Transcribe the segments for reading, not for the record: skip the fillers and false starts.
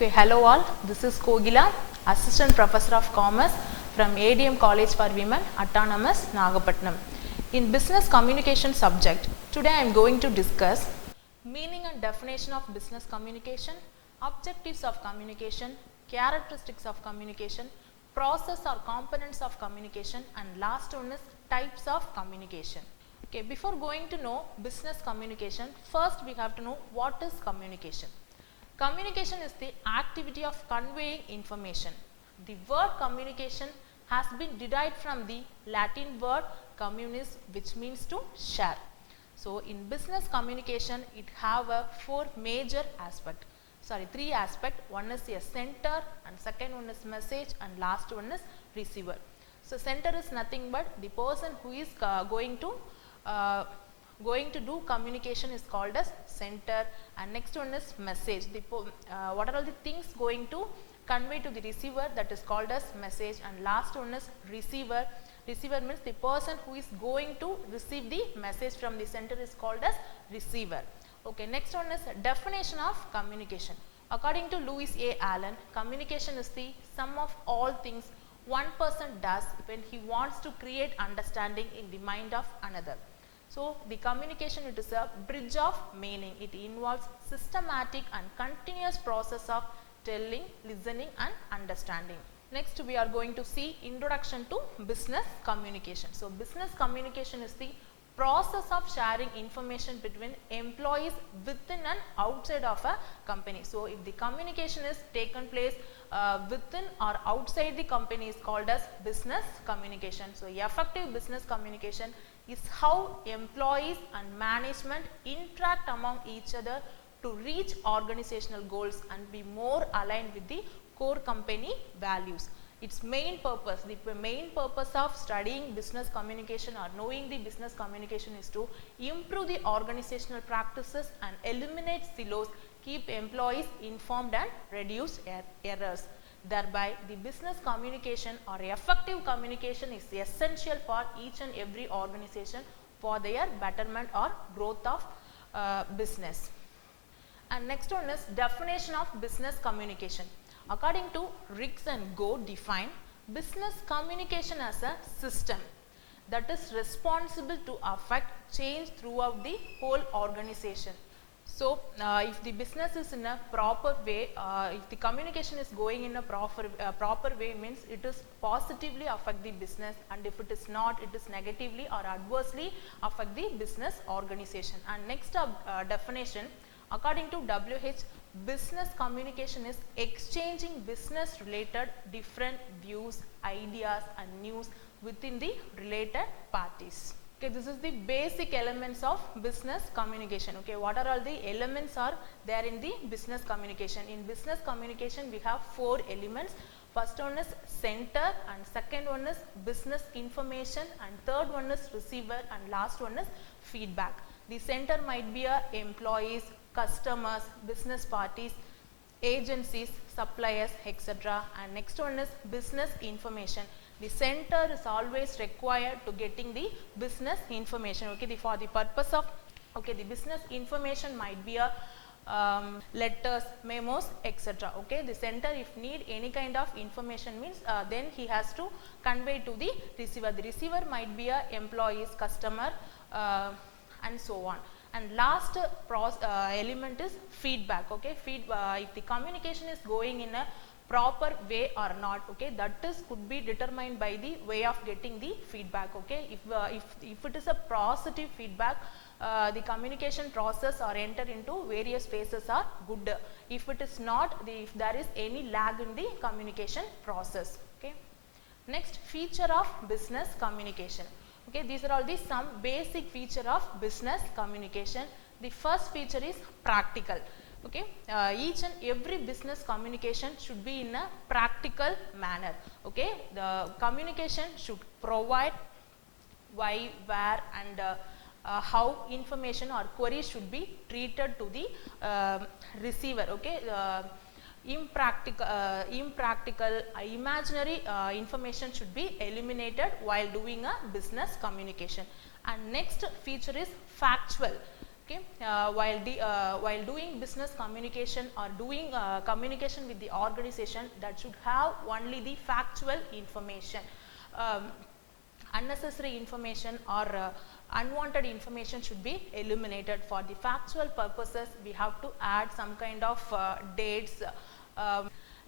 Okay, hello all. This is Kokila, Assistant Professor of Commerce from A.D.M. College for Women, Autonomous, Nagapattinam. In Business Communication subject, today I am going to discuss meaning and definition of business communication, objectives of communication, characteristics of communication, process or components of communication, and last one is types of communication. Okay, before going to know business communication, first we have to know what is communication. Communication is the activity of conveying information. The word communication has been derived from the Latin word communis, which means to share. So, in business communication, it have a three aspects. One is a sender, and second one is message, and last one is receiver. So, sender is nothing but the person who is going to do communication is called as center, and next one is message. What are all the things going to convey to the receiver, that is called as message, and last one is receiver. Receiver means the person who is going to receive the message from the center is called as receiver. Okay, next one is definition of communication. According to Lewis A. Allen, communication is the sum of all things one person does when he wants to create understanding in the mind of another. So, the communication, it is a bridge of meaning. It involves systematic and continuous process of telling, listening and understanding. Next, we are going to see introduction to business communication. So, business communication is the process of sharing information between employees within and outside of a company. So, if the communication is taken place within or outside the company is called as business communication. So, effective business communication is how employees and management interact among each other to reach organizational goals and be more aligned with the core company values. Its main purpose, the main purpose of studying business communication or knowing the business communication is to improve the organizational practices and eliminate silos, keep employees informed and reduce errors. Thereby, the business communication or effective communication is essential for each and every organization for their betterment or growth of business. And next one is definition of business communication. According to Riggs and Go define business communication as a system that is responsible to affect change throughout the whole organization. So, if the business is in a proper way, if the communication is going in a proper way, means it is positively affect the business, and if it is not, it is negatively or adversely affect the business organization. And next definition, according to WH, business communication is exchanging business related different views, ideas and news within the related parties. Okay, this is the basic elements of business communication. Okay, what are all the elements are there in the business communication? In business communication, we have 4 elements. First one is center, and second one is business information, and third one is receiver, and last one is feedback. The center might be employees, customers, business parties, agencies, suppliers, etc. And next one is business information. The center is always required to getting the business information. Okay, for the purpose of the business information might be letters, memos, etc. Okay, the center if need any kind of information means then he has to convey to the receiver. The receiver might be employees, customer and so on. And last element is feedback. Okay, if the communication is going in a proper way or not, okay, that is could be determined by the way of getting the feedback. Okay, if it is a positive feedback, the communication process or enter into various phases are good. If it is not, if there is any lag in the communication process. Okay, next, feature of business communication. Okay, these are all the some basic feature of business communication. The first feature is practical. Okay, each and every business communication should be in a practical manner. Okay, the communication should provide why, where and how information or queries should be treated to the receiver. Okay, impractical, imaginary information should be eliminated while doing a business communication. And next feature is factual. Okay, while doing business communication or doing communication with the organization, that should have only the factual information. Unnecessary information or unwanted information should be eliminated. For the factual purposes, we have to add some kind of dates,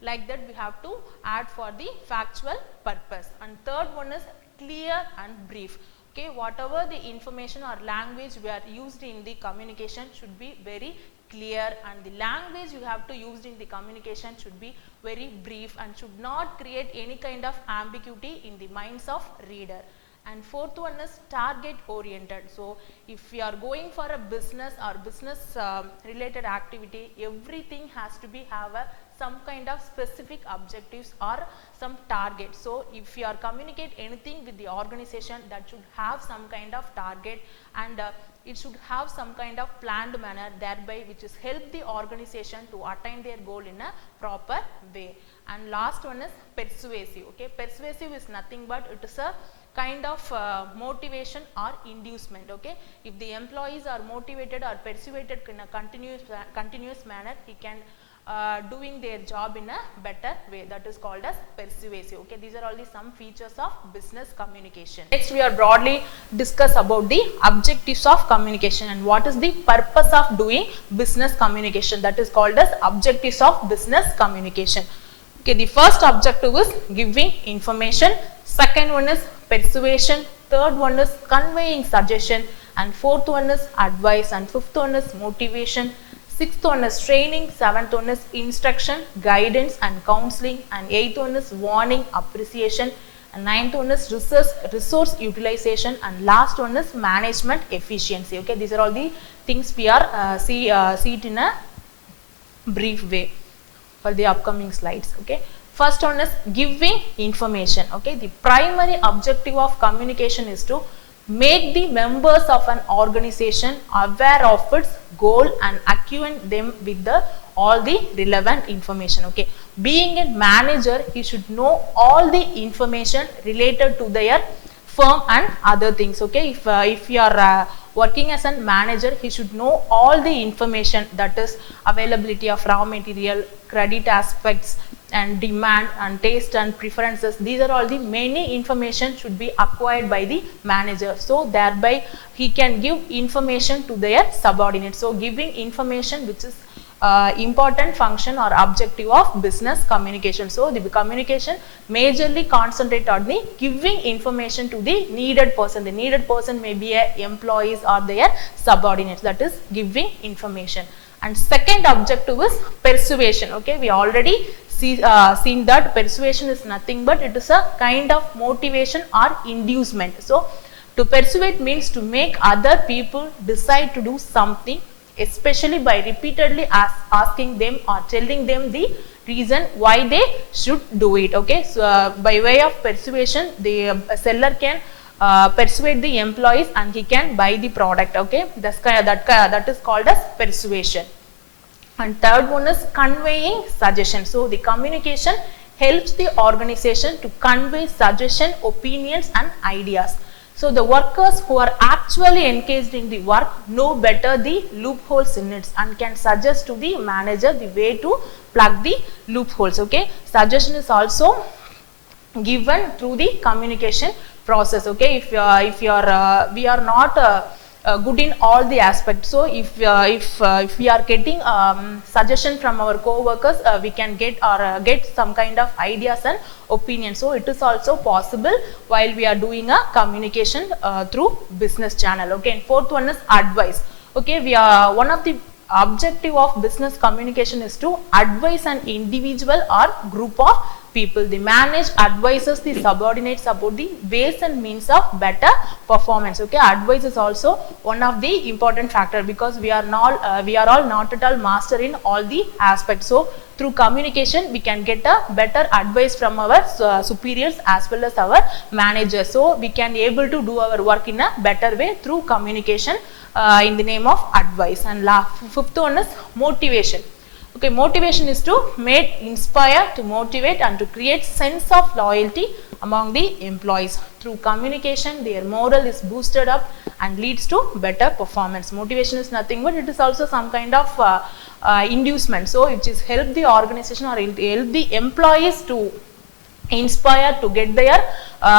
like that we have to add for the factual purpose. And third one is clear and brief. Okay, whatever the information or language we are used in the communication should be very clear, and the language you have to use in the communication should be very brief and should not create any kind of ambiguity in the minds of reader. And fourth one is target oriented. So if we are going for a business or business related activity, everything has to be have a some kind of specific objectives or some target. So if you are communicate anything with the organization, that should have some kind of target, and it should have some kind of planned manner, thereby which is help the organization to attain their goal in a proper way. And last one is persuasive. Okay, persuasive is nothing but it is a kind of motivation or inducement. Okay, if the employees are motivated or persuaded in a continuous manner, he can doing their job in a better way. That is called as persuasive. Okay, these are all the some features of business communication. Next, we are broadly discuss about the objectives of communication and what is the purpose of doing business communication. That is called as objectives of business communication. Okay, the first objective is giving information, second one is persuasion, third one is conveying suggestion, and fourth one is advice, and fifth one is motivation, sixth one is training, seventh one is instruction, guidance and counseling, and eighth one is warning, appreciation, and ninth one is resource utilization, and last one is management efficiency. Okay, these are all the things we are see it in a brief way for the upcoming slides. Okay, first one is giving information. Okay, the primary objective of communication is to make the members of an organization aware of its goal and acquaint them with all the relevant information. Okay, being a manager, he should know all the information related to their firm and other things. Okay, if you are working as a manager, he should know all the information, that is availability of raw material, credit aspects, and demand and taste and preferences. These are all the many information should be acquired by the manager, so thereby he can give information to their subordinates. So giving information, which is important function or objective of business communication. So the communication majorly concentrate on the giving information to the needed person. The needed person may be a employees or their subordinates, that is giving information. And second objective is persuasion. Okay, we already seen that persuasion is nothing but it is a kind of motivation or inducement. So to persuade means to make other people decide to do something, especially by repeatedly asking them or telling them the reason why they should do it. Okay, so by way of persuasion, the seller can persuade the employees and he can buy the product. Okay, that is called as persuasion. And third one is conveying suggestion. So the communication helps the organization to convey suggestion, opinions and ideas. So the workers who are actually engaged in the work know better the loopholes in it and can suggest to the manager the way to plug the loopholes. Okay, suggestion is also given through the communication process. Okay, if we are not good in all the aspects. So if we are getting suggestion from our co-workers, we can get some kind of ideas and opinions. So it is also possible while we are doing a communication through business channel. Okay, and fourth one is advice. Okay, one of the objective of business communication is to advise an individual or group of people. The manager advises the subordinates about the ways and means of better performance. Okay, advice is also one of the important factor, because we are all not at all master in all the aspects. So through communication we can get a better advice from our superiors as well as our managers. So we can able to do our work in a better way through communication in the name of advice. And fifth one is motivation. Okay, Okay, motivation is to make, inspire, to motivate and to create sense of loyalty among the employees. Through communication, their morale is boosted up and leads to better performance. Motivation is nothing but it is also some kind of inducement. So, it is help the organization or help the employees to inspire to get their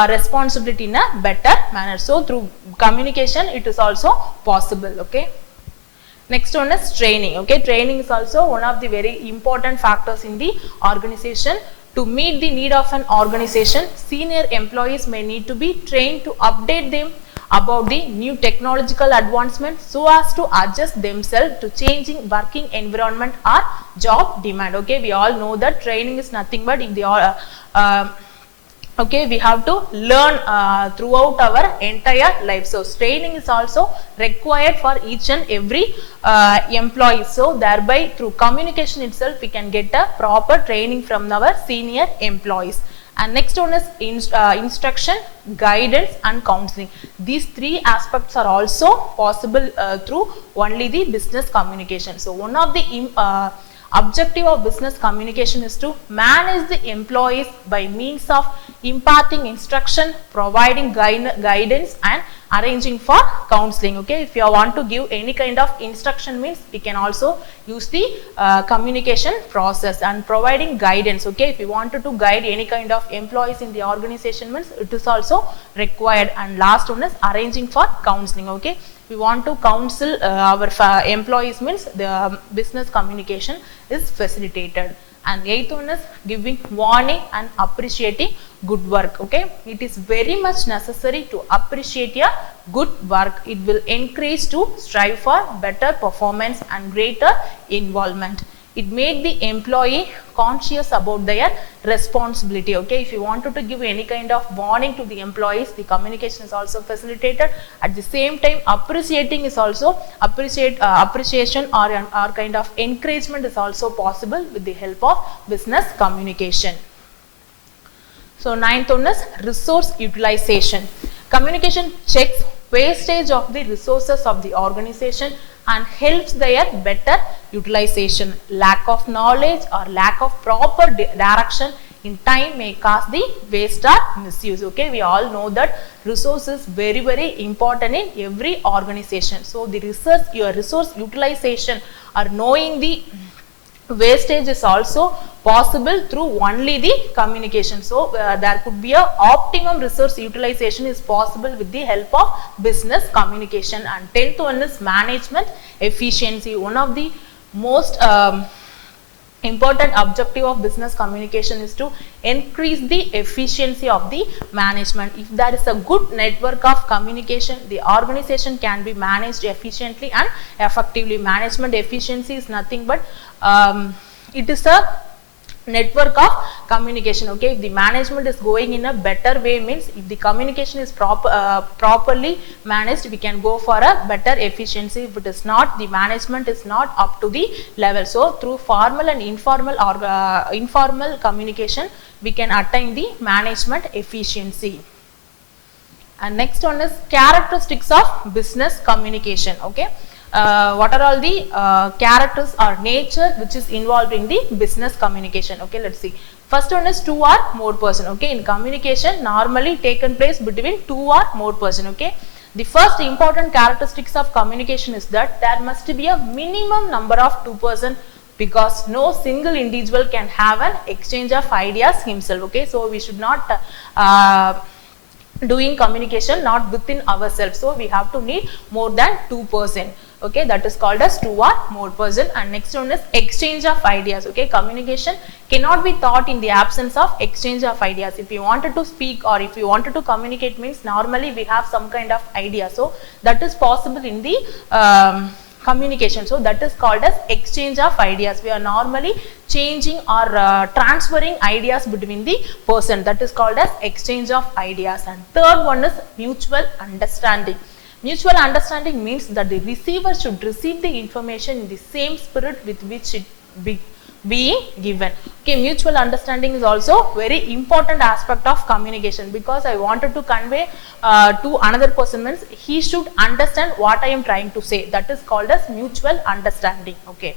responsibility in a better manner. So, through communication, it is also possible. Okay. Next one is training. Okay, training is also one of the very important factors in the organization. To meet the need of an organization, senior employees may need to be trained to update them about the new technological advancements so as to adjust themselves to changing working environment or job demand. Okay, we all know that training is nothing but if they are okay, we have to learn throughout our entire life. So, training is also required for each and every employee. So, thereby through communication itself, we can get a proper training from our senior employees. And next one is instruction, guidance and counseling. These three aspects are also possible through only the business communication. So, one of the objective of business communication is to manage the employees by means of imparting instruction, providing guidance and arranging for counseling. Okay, if you want to give any kind of instruction means we can also use the communication process, and providing guidance. Okay, if you wanted to guide any kind of employees in the organization means it is also required. And last one is arranging for counseling. Okay, we want to counsel our employees means the business communication is facilitated. And 8th one is giving warning and appreciating good work. Okay, it is very much necessary to appreciate your good work. It will encourage to strive for better performance and greater involvement. It made the employee conscious about their responsibility. Okay, if you wanted to give any kind of warning to the employees, the communication is also facilitated. At the same time, appreciating is also appreciation or kind of encouragement is also possible with the help of business communication. So, 9th one is resource utilization. Communication checks wastage of the resources of the organization and helps their better utilization. Lack of knowledge or lack of proper direction in time may cause the waste or misuse. Okay, we all know that resource is very important in every organization. So, the your resource utilization or knowing the wastage is also possible through only the communication. So, there could be a optimum resource utilization is possible with the help of business communication. And 10th one is management efficiency. One of the most important objective of business communication is to increase the efficiency of the management. If there is a good network of communication, the organization can be managed efficiently and effectively. Management efficiency is nothing but it is a network of communication. Okay, if the management is going in a better way means if the communication is properly managed, we can go for a better efficiency. If it is not, the management is not up to the level. So, through formal and informal or informal communication, we can attain the management efficiency. And next one is characteristics of business communication. Okay, what are all the characters or nature which is involved in the business communication? Okay, let's see. First one is 2 or more person. Okay, in communication normally taken place between 2 or more person. Okay, the first important characteristics of communication is that there must be a minimum number of 2 person, because no single individual can have an exchange of ideas himself. Okay, so we should not doing communication not within ourselves. So, we have to need more than 2 person. Okay, that is called as 2 or more person. And next one is exchange of ideas. Okay, communication cannot be taught in the absence of exchange of ideas. If you wanted to speak or if you wanted to communicate means normally we have some kind of idea. So, that is possible in the communication. So, that is called as exchange of ideas. We are normally changing or transferring ideas between the person. That is called as exchange of ideas. And third one is mutual understanding. Mutual understanding means that the receiver should receive the information in the same spirit with which it being given. Okay, mutual understanding is also very important aspect of communication, because I wanted to convey to another person means he should understand what I am trying to say. That is called as mutual understanding. Okay.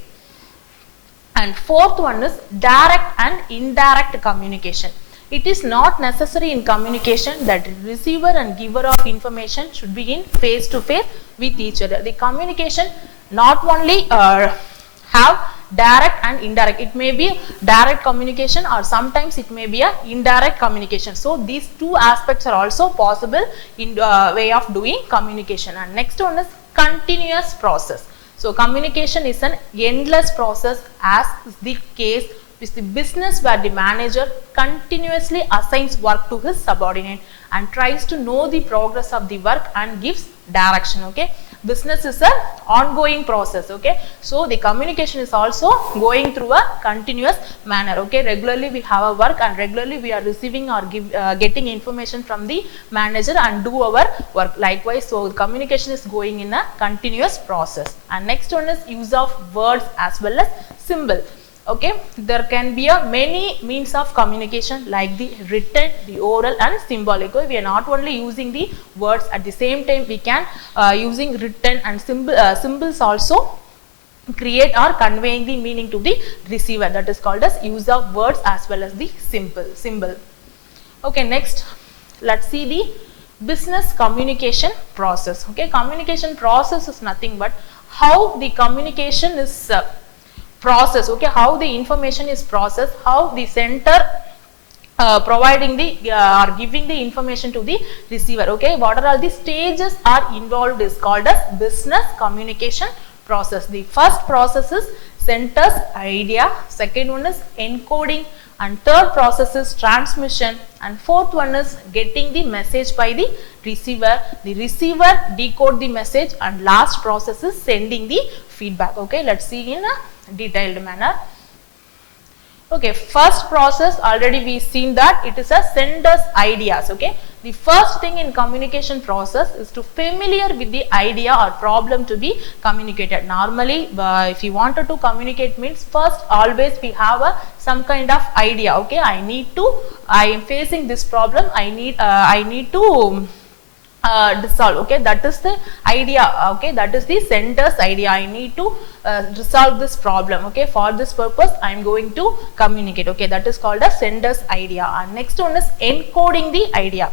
And fourth one is direct and indirect communication. It is not necessary in communication that receiver and giver of information should be in face to face with each other. The communication not only have direct and indirect. It may be direct communication or sometimes it may be a indirect communication. So these two aspects are also possible in way of doing communication. And next one is continuous process. So communication is an endless process, as is the case with the business where the manager continuously assigns work to his subordinate and tries to know the progress of the work and gives direction. Okay, business is an ongoing process. Okay, so the communication is also going through a continuous manner. Okay, regularly we have a work and regularly we are receiving or getting information from the manager and do our work likewise. So communication is going in a continuous process. And next one is use of words as well as symbol. Okay, there can be a many means of communication like the written, the oral and symbolic. Okay, we are not only using the words, at the same time we can using written and symbols also create or conveying the meaning to the receiver. That is called as use of words as well as the symbol. Okay, next let's see the business communication process. Okay, communication process is nothing but how the communication is process. Okay, how the information is processed, how the center providing the or giving the information to the receiver. Okay, what are all the stages are involved is called as business communication process. The first process is center's idea, second one is encoding, and third process is transmission, and fourth one is getting the message by the receiver. The receiver decode the message, and last process is sending the feedback. Okay, let's see in a detailed manner. Okay, first process already we seen that it is a sender's ideas. Okay, the first thing in communication process is to familiar with the idea or problem to be communicated. Normally if you wanted to communicate means first always we have a some kind of idea. Okay, I am facing this problem, I need to resolve. Okay, that is the idea. Okay, that is the sender's idea. I need to resolve this problem. Okay, for this purpose I am going to communicate. Okay, that is called a sender's idea. And next one is encoding the idea.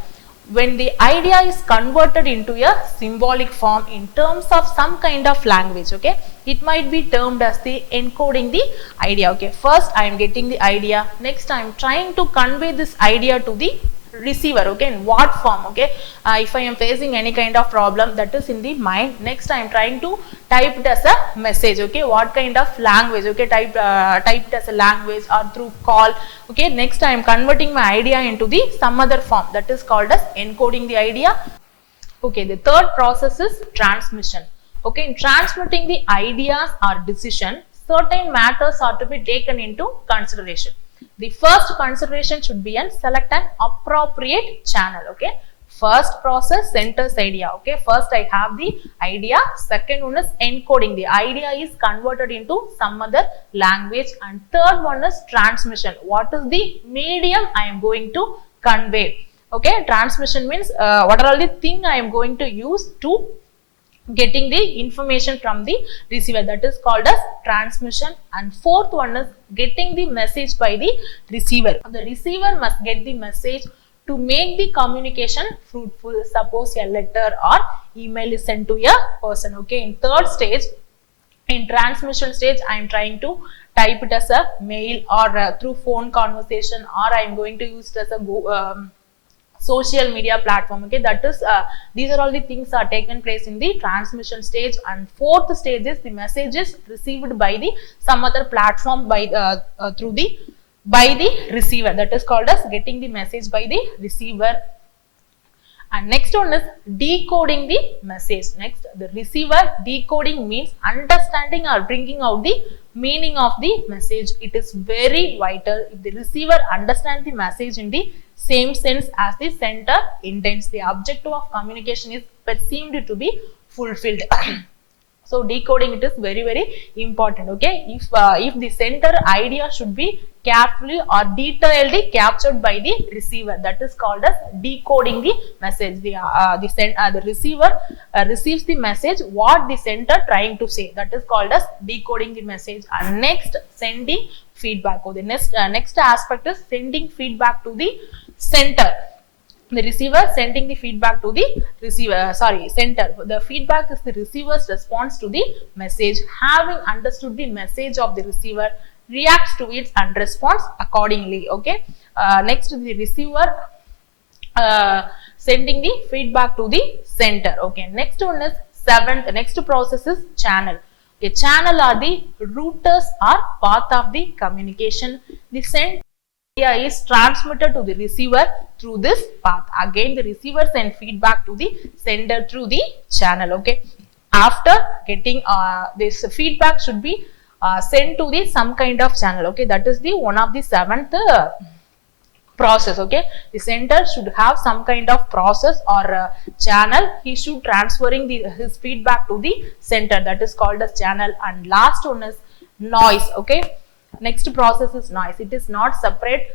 When the idea is converted into a symbolic form in terms of some kind of language. Okay, it might be termed as the encoding the idea. Okay, first I am getting the idea, next I am trying to convey this idea to the receiver. Okay, in what form? Okay, if I am facing any kind of problem that is in the mind, next I am trying to type it as a message. Okay, what kind of language? Okay, type it as a language or through call. Okay, next I am converting my idea into the some other form, that is called as encoding the idea. Okay, the third process is transmission. Okay, in transmitting the ideas or decision, certain matters are to be taken into consideration. The first consideration should be and select an appropriate channel. Okay, first process centers idea. Okay, first I have the idea, second one is encoding. The idea is converted into some other language, and third one is transmission. What is the medium I am going to convey? Okay, transmission means what are all the thing I am going to use to getting the information from the receiver, that is called as transmission. And fourth one is getting the message by the receiver. The receiver must get the message to make the communication fruitful. Suppose a letter or email is sent to a person. Okay, in third stage, in transmission stage, I am trying to type it as a mail or through phone conversation, or I am going to use it as a social media platform. Okay, that is these are all the things are taken place in the transmission stage. And fourth stage is the message is received by the some other platform by the receiver, that is called as getting the message by the receiver. And next one is decoding the message. Next, the receiver decoding means understanding or bringing out the meaning of the message. It is very vital. If the receiver understands the message in the same sense as the sender intends, the objective of communication is perceived to be fulfilled. So decoding it is very important. Okay, if the sender idea should be carefully or detailedly captured by the receiver. That is called as decoding the message. The receiver receives the message what the sender trying to say. That is called as decoding the message. And next, sending feedback. The next aspect is sending feedback to the center. The receiver sending the feedback to the center. The feedback is the receiver's response to the message. Having understood the message of the receiver, reacts to it and responds accordingly. Okay. Next, the receiver sending the feedback to the center. Okay. Next one is seventh. Next process is channel. Okay. Channel are the routers or path of the communication. The sent idea is transmitted to the receiver through this path. Again, the receiver sends feedback to the sender through the channel. Okay. After getting this feedback should be sent to the some kind of channel. Okay. That is the one of the seventh process. Okay. The sender should have some kind of process or channel. He should transferring his feedback to the center. That is called as channel. And last one is noise. Okay. Next process is noise. It is not separate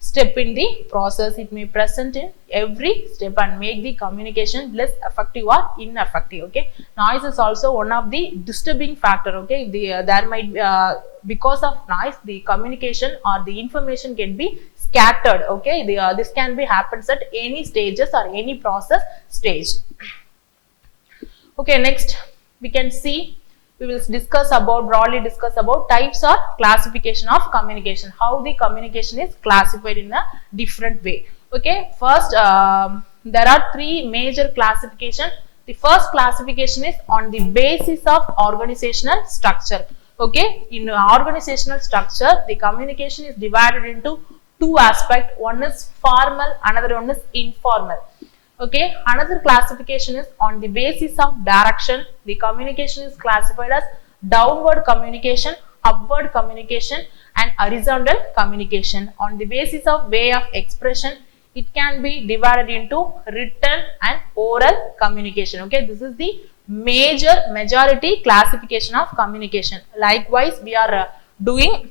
step in the process. It may present in every step and make the communication less effective or ineffective. Okay. Noise is also one of the disturbing factor. Okay. There might because of noise, the communication or the information can be scattered. Okay. This can be happens at any stages or any process stage. Okay. Next, we can see. We will broadly discuss about types or classification of communication. How the communication is classified in a different way. Okay. First, there are three major classification. The first classification is on the basis of organizational structure. Okay. In organizational structure, the communication is divided into two aspects. One is formal, another one is informal. Okay. Another classification is on the basis of direction. The communication is classified as downward communication, upward communication, and horizontal communication. On the basis of way of expression, it can be divided into written and oral communication. Okay. This is the majority classification of communication. Likewise, we are doing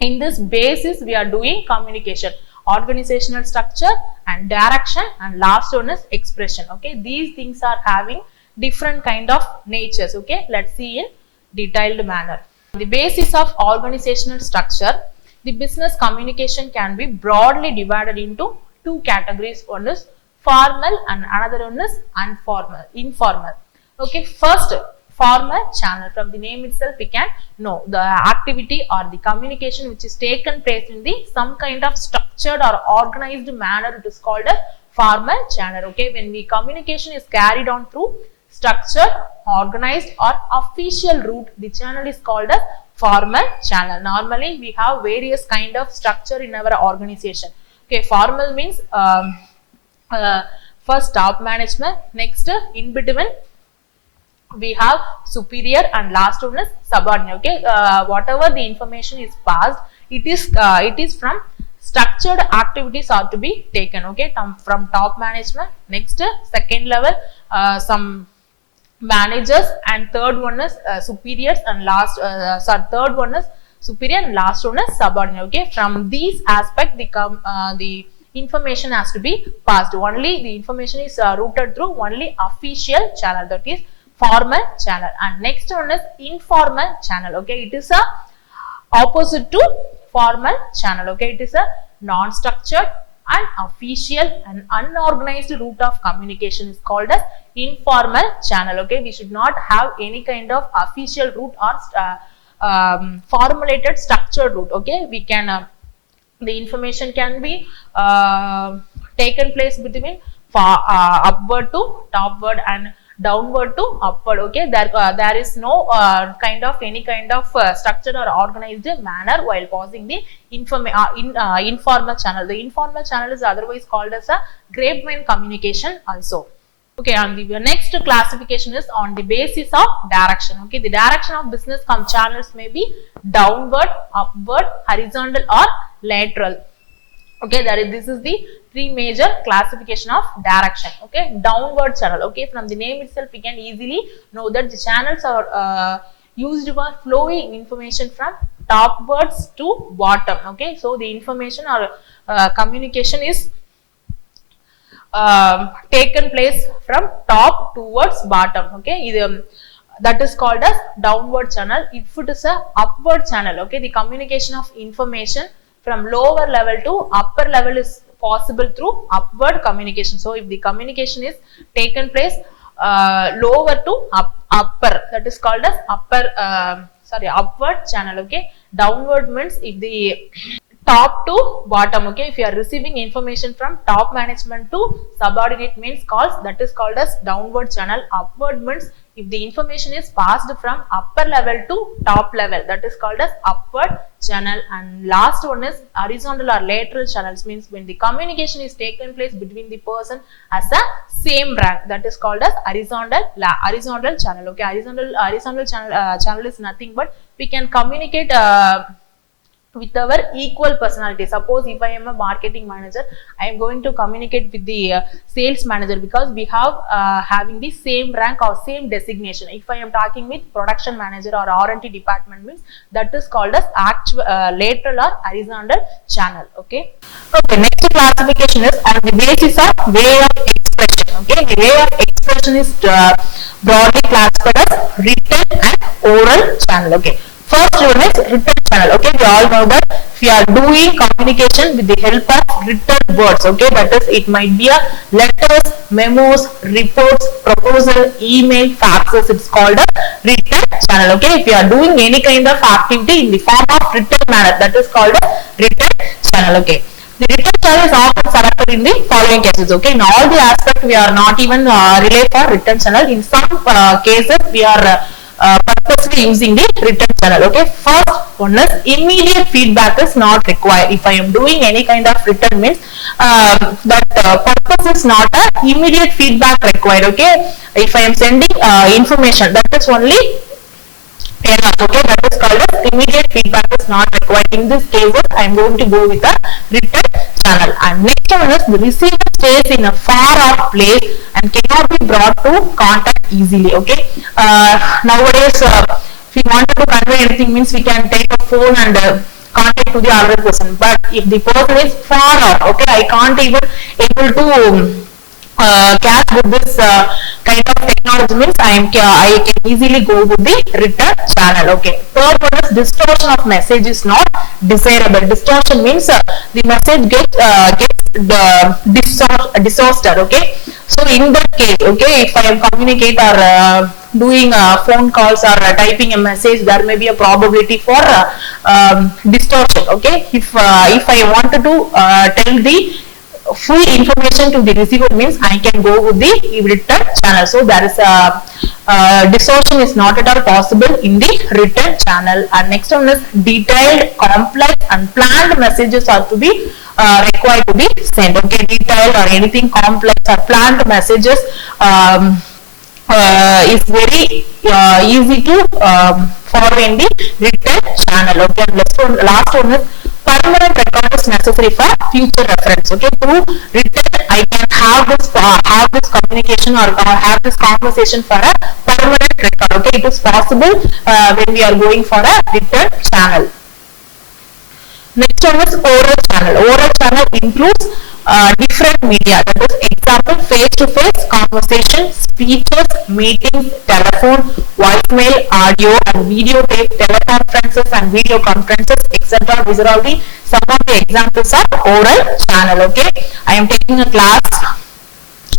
in this basis, we are doing communication. Organizational structure and direction, and last one is expression. Okay. These things are having different kind of natures. Okay. Let's see in detailed manner. The basis of organizational structure, the business communication can be broadly divided into two categories. One is formal and another one is informal. Okay. First, formal channel. From the name itself, we can know the activity or the communication which is taken place in the some kind of structured or organized manner. It is called a formal channel. Okay. When the communication is carried on through structured, organized or official route, the channel is called a formal channel. Normally, we have various kind of structure in our organization. Okay. Formal means first top management, next in between we have superior, and last one is subordinate. Okay. Whatever the information is passed, it is from structured activities are to be taken. Okay. From top management, next second level some managers, and third one is superiors, and third one is superior and last one is subordinate. Okay. From these aspects, the information has to be passed. Only the information is routed through only official channel, that is formal channel. And next one is informal channel. Okay. It is a opposite to formal channel. Okay. It is a non-structured, unofficial and unorganized route of communication is called as informal channel. Okay. We should not have any kind of official route or formulated structured route. Okay. We can the information can be taken place between upward to topward and downward to upward. Okay. There is no any kind of structured or organized manner while passing the informal channel. The informal channel is otherwise called as a grapevine communication also. Okay. And the next classification is on the basis of direction. Okay. The direction of business channels may be downward, upward, horizontal or lateral. Okay. This is the three major classification of direction. Okay. Downward channel. Okay. From the name itself, we can easily know that the channels are used for flowing information from topwards to bottom. Okay, so the information or communication is taken place from top towards bottom. Okay, that is called as downward channel. If it is a upward channel, okay, the communication of information from lower level to upper level is possible through upward communication. So if the communication is taken place lower to upper, that is called as upward channel. Okay, downward means if the top to bottom. Okay, if you are receiving information from top management to subordinate means that is called as downward channel. Upward means if the information is passed from upper level to top level, that is called as upward channel. And last one is horizontal or lateral channels, means when the communication is taken place between the person as a same rank, that is called as horizontal channel. Okay, horizontal channel is nothing but we can communicate with our equal personality. Suppose if I am a marketing manager, I am going to communicate with the sales manager because we have having the same rank or same designation. If I am talking with production manager or R&D department, means that is called as lateral or horizontal channel. Okay. Okay. Next classification is on the basis of way of expression. Okay. The way of expression is broadly classified as written and oral channel. Okay. First one is written channel. Okay, we all know that if we are doing communication with the help of written words, okay, that is, it might be a letters, memos, reports, proposal, email, faxes, it's called a written channel. Okay, if you are doing any kind of activity in the form of written manner, that is called a written channel. Okay, the written channel is often selected in the following cases. Okay, in all the aspects we are not even relay for written channel. In some cases we are purposely using the written channel. Okay, first one is immediate feedback is not required. If I am doing any kind of written means that purpose is not a immediate feedback required. Okay, if I am sending information, that is only enough. Okay, that is called as immediate feedback is not required. In this case, I am going to go with a written channel. And next one is the receiver stays in a far off place and cannot be brought to contact easily. Okay, nowadays if we wanted to convey anything, means we can take a phone and contact to the other person. But if the person is far off, okay, I can't even able to catch with this kind of technology, means I can easily go with the written channel. Okay. Third one is distortion of message is not desirable. Distortion means the message gets distorted. Okay. So in that case, okay, if I am communicate or doing phone calls or typing a message, there may be a probability for distortion. Okay. If I wanted to tell the full information to the receiver, means I can go with the written channel. So there is a distortion is not at all possible in the written channel. And next one is detailed, complex and planned messages are to be required to be sent. Okay, detailed or anything complex or planned messages is very easy to forward in the written channel. Okay, last one is permanent record is necessary for future reference. Okay, through written I can have this communication or have this conversation for a permanent record. Okay, it is possible when we are going for a written channel. Next one is oral channel. Oral channel includes different media, that is example face-to-face conversation, speeches, meetings, telephone, voicemail, audio and video tape, teleconferences and video conferences, etc. These are all the some of the examples of oral channel. Okay, I am taking a class.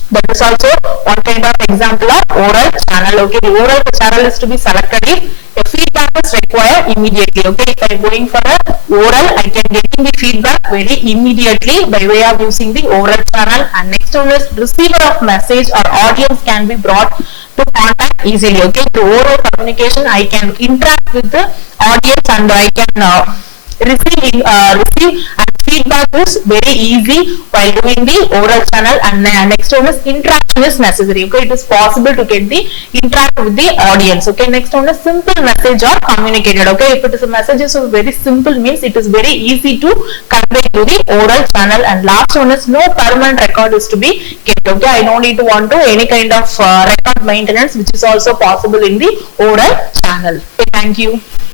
That is also one kind of example of oral channel. Okay, the oral channel is to be selected if a feedback is required immediately. Okay, if I am going for a oral, I can get the feedback very immediately by way of using the oral channel. And next one is receiver of message or audience can be brought to contact easily. Okay, through oral communication, I can interact with the audience and I can receive and feel feedback is very easy while doing the oral channel, and next one is interaction is necessary. Okay, it is possible to get the interact with the audience. Okay, next one is simple message or communicated. Okay, if it is a message is very simple, means it is very easy to convey to the oral channel. And last one is no permanent record is to be kept. Okay, I don't need to want to any kind of record maintenance, which is also possible in the oral channel. Okay, thank you.